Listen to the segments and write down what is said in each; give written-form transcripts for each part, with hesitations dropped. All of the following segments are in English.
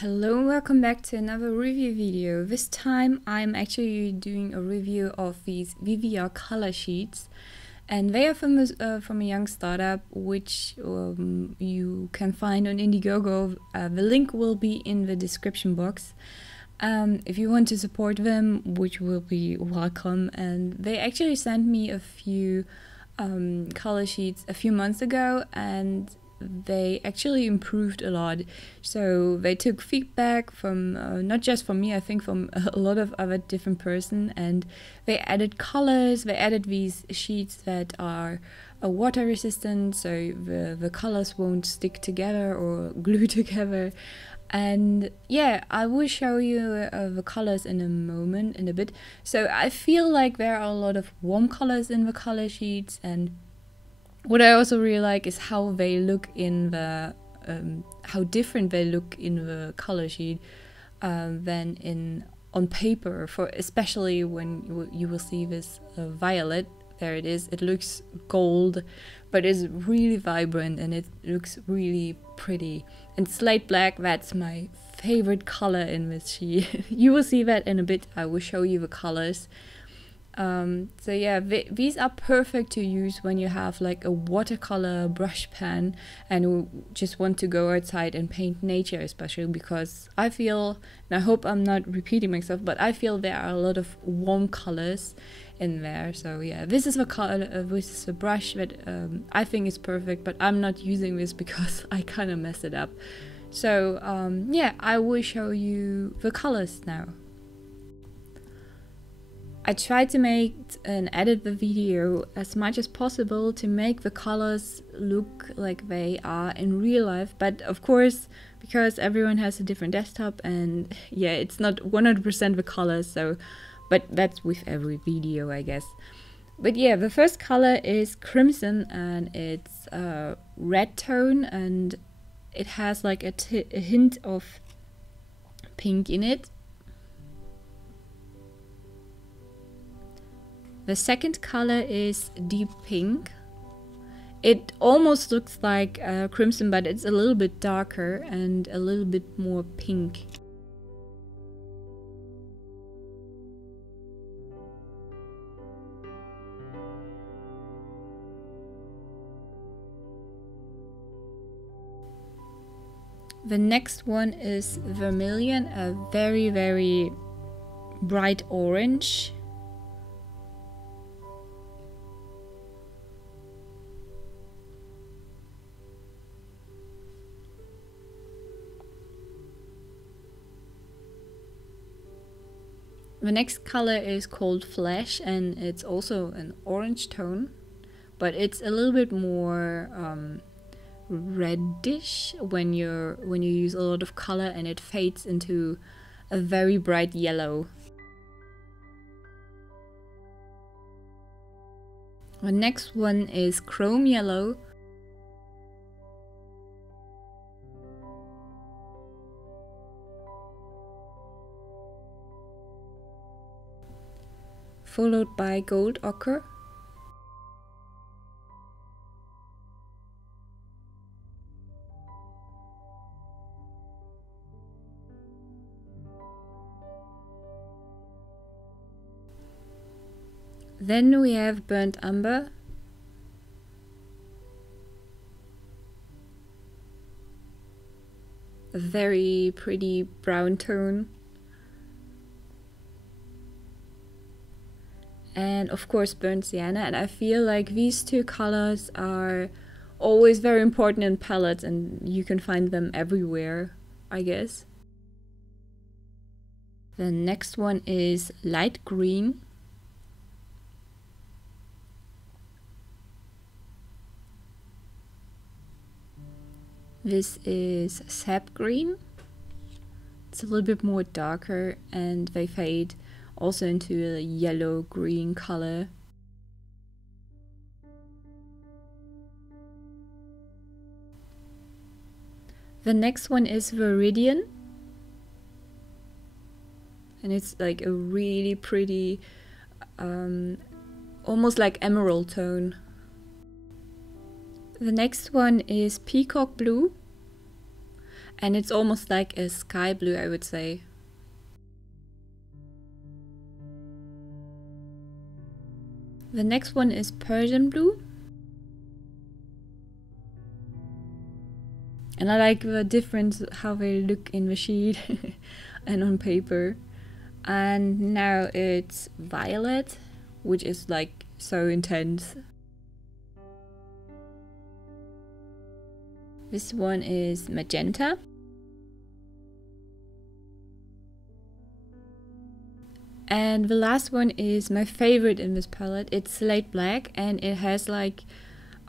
Hello and welcome back to another review video. This time I'm actually doing a review of these VIVIVA color sheets, and they are from a young startup which you can find on Indiegogo. The link will be in the description box if you want to support them, which will be welcome. And they actually sent me a few color sheets a few months ago, and they actually improved a lot. So they took feedback from not just from me, I think from a lot of other different person, and they added colors. They added these sheets that are water resistant, so the colors won't stick together or glue together. And yeah, I will show you the colors in a bit. So I feel like there are a lot of warm colors in the color sheets, and what I also really like is how they look in the how different they look in the color sheet than on paper. For especially when you will see this violet. There it is. It looks gold, but it's really vibrant and it looks really pretty. And slate black, that's my favorite color in this sheet. You will see that in a bit. I will show you the colors. So yeah, these are perfect to use when you have like a watercolor brush pen and you just want to go outside and paint nature, especially because I feel, and I hope I'm not repeating myself, but I feel there are a lot of warm colors in there. So yeah, this is the color, this is a brush that I think is perfect, but I'm not using this because I kind of messed it up. So yeah, I will show you the colors now. I tried to make and edit the video as much as possible to make the colors look like they are in real life, but of course, because everyone has a different desktop, and yeah, it's not 100% the colors, so, but that's with every video, I guess. But yeah, the first color is crimson, and it's a red tone, and it has like a hint of pink in it. The second color is deep pink. It almost looks like crimson, but it's a little bit darker and a little bit more pink. The next one is vermilion, a very, very bright orange. The next color is called Flesh, and it's also an orange tone, but it's a little bit more reddish when you use a lot of color, and it fades into a very bright yellow. The next one is chrome yellow. Followed by gold ochre. Then we have burnt umber. A very pretty brown tone. And of course burnt sienna, and I feel like these two colors are always very important in palettes, and you can find them everywhere, I guess. The next one is light green. This is sap green. It's a little bit more darker, and they fade also into a yellow-green color. The next one is Veridian, and it's like a really pretty, almost like emerald tone. The next one is Peacock Blue, and it's almost like a sky blue, I would say. The next one is Persian Blue. And I like the difference how they look in the sheet and on paper. And now it's Violet, which is like so intense. This one is Magenta. And the last one is my favorite in this palette. It's Slate Black, and it has like,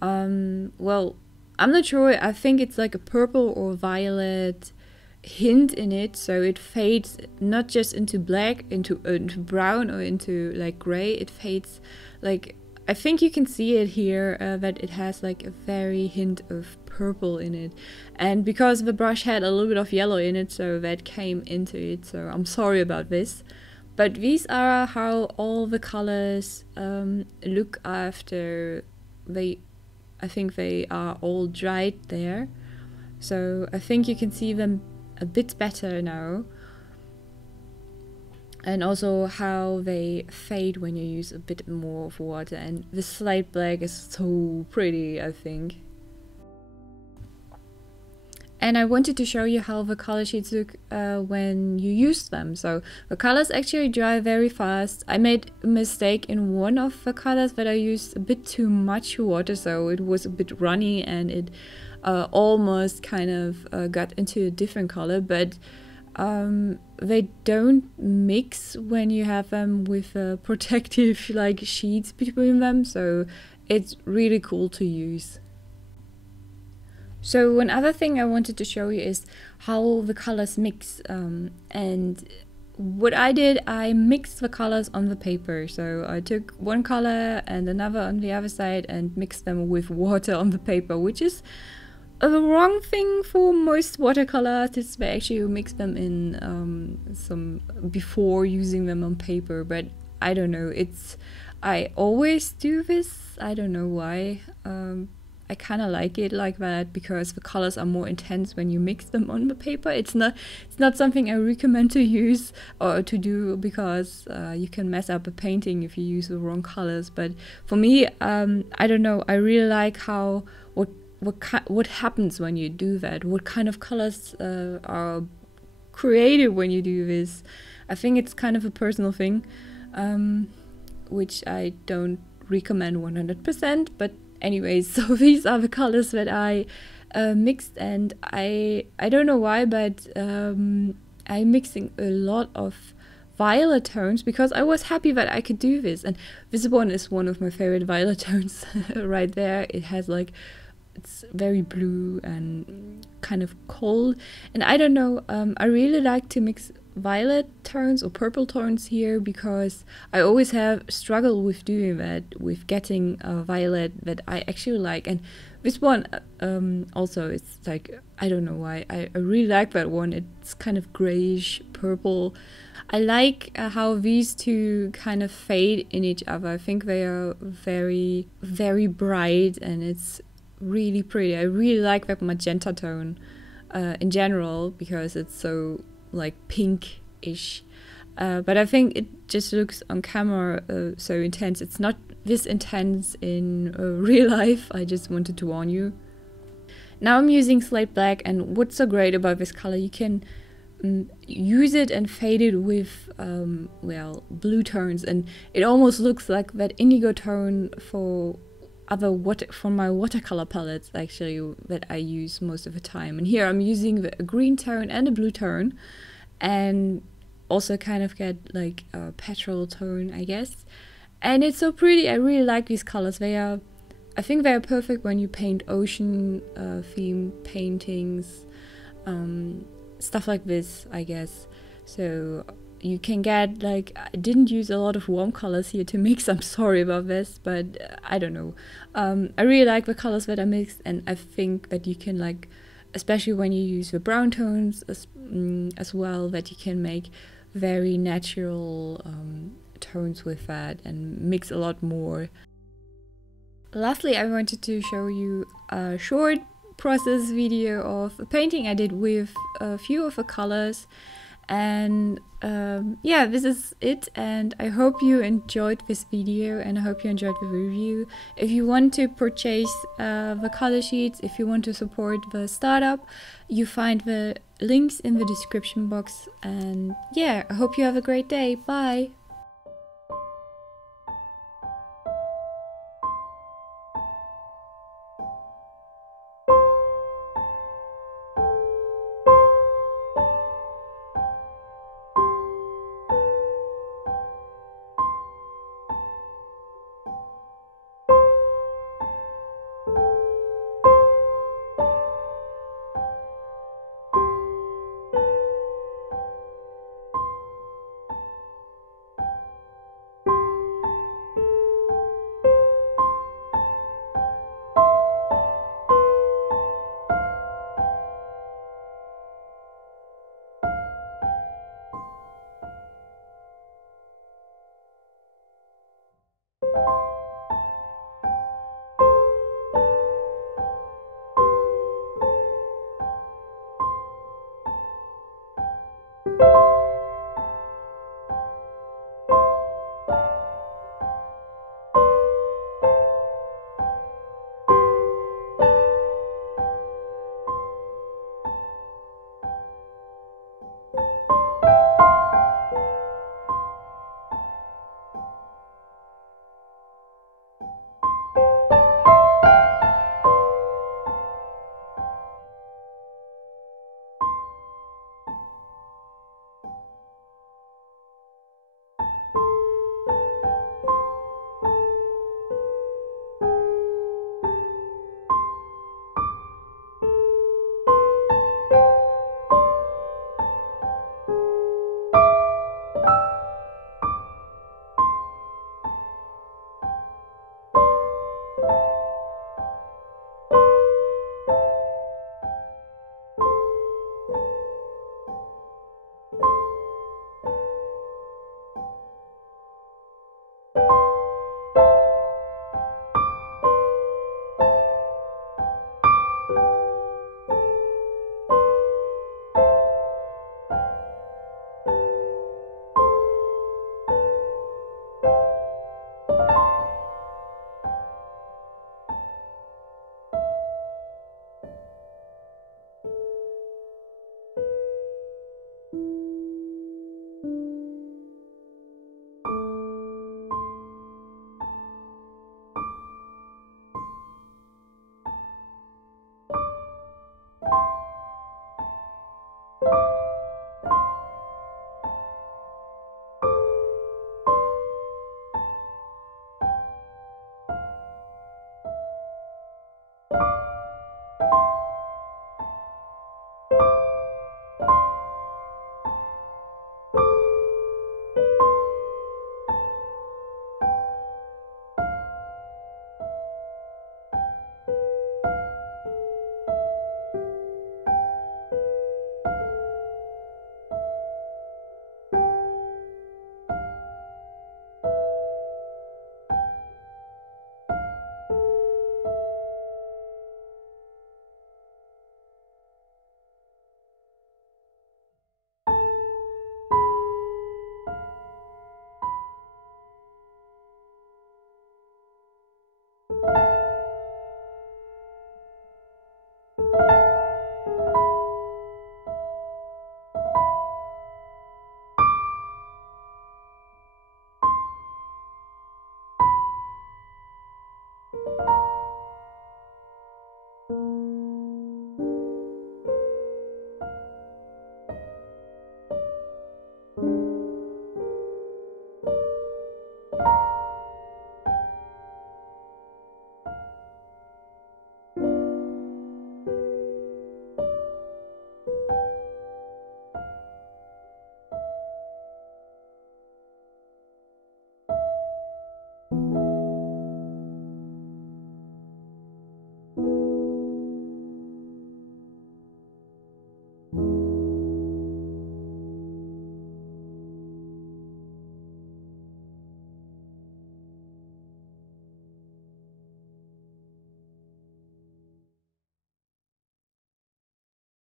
well, I'm not sure, I think it's like a purple or violet hint in it, so it fades not just into black, into brown or into like gray. It fades like, I think you can see it here, that it has like a very hint of purple in it, and because the brush had a little bit of yellow in it, so that came into it, so I'm sorry about this. But these are how all the colors look after I think they are all dried there. So I think you can see them a bit better now. And also how they fade when you use a bit more of water. And the Slate Black is so pretty, I think. And I wanted to show you how the color sheets look when you use them. So the colors actually dry very fast. I made a mistake in one of the colors that I used a bit too much water, so it was a bit runny and it almost kind of got into a different color. But they don't mix when you have them with protective like sheets between them, so it's really cool to use. So one other thing I wanted to show you is how the colors mix, and what I did, I mixed the colors on the paper. So I took one color and another on the other side and mixed them with water on the paper, which is the wrong thing for most watercolor artists. They actually mix them in some before using them on paper, but I don't know, I always do this, I don't know why. I kind of like it like that because the colors are more intense when you mix them on the paper. It's not something I recommend to use or to do because you can mess up a painting if you use the wrong colors. But for me, I don't know, I really like how what happens when you do that. What kind of colors are created when you do this. I think it's kind of a personal thing, which I don't recommend 100%, but anyways, so these are the colors that I mixed, and I don't know why, but I'm mixing a lot of violet tones because I was happy that I could do this. And this one is one of my favorite violet tones right there. It has like, it's very blue and kind of cold, and I don't know, I really like to mix violet tones or purple tones here because I always have struggled with doing that, with getting a violet that I actually like. And this one also, it's like, I don't know why, I really like that one. It's kind of grayish purple. I like how these two kind of fade in each other. I think they are very, very bright and it's really pretty. I really like that magenta tone in general because it's so like pink-ish, but I think it just looks on camera so intense. It's not this intense in real life. I just wanted to warn you. Now I'm using Slate Black, and what's so great about this color, you can use it and fade it with well, blue tones, and it almost looks like that indigo tone for from my watercolor palettes actually that I use most of the time. And here I'm using a green tone and a blue tone, and also kind of get like a petrol tone, I guess. And it's so pretty. I really like these colors. I think they are perfect when you paint ocean theme paintings, stuff like this, I guess. So you can get like, I didn't use a lot of warm colors here to mix, I'm sorry about this, but I don't know. I really like the colors that I mixed, and I think that you can like, especially when you use the brown tones as well, that you can make very natural tones with that and mix a lot more. Lastly, I wanted to show you a short process video of a painting I did with a few of the colors. And yeah, this is it, and I hope you enjoyed this video and I hope you enjoyed the review. If you want to purchase the color sheets, if you want to support the startup, you find the links in the description box. And yeah, I hope you have a great day. Bye!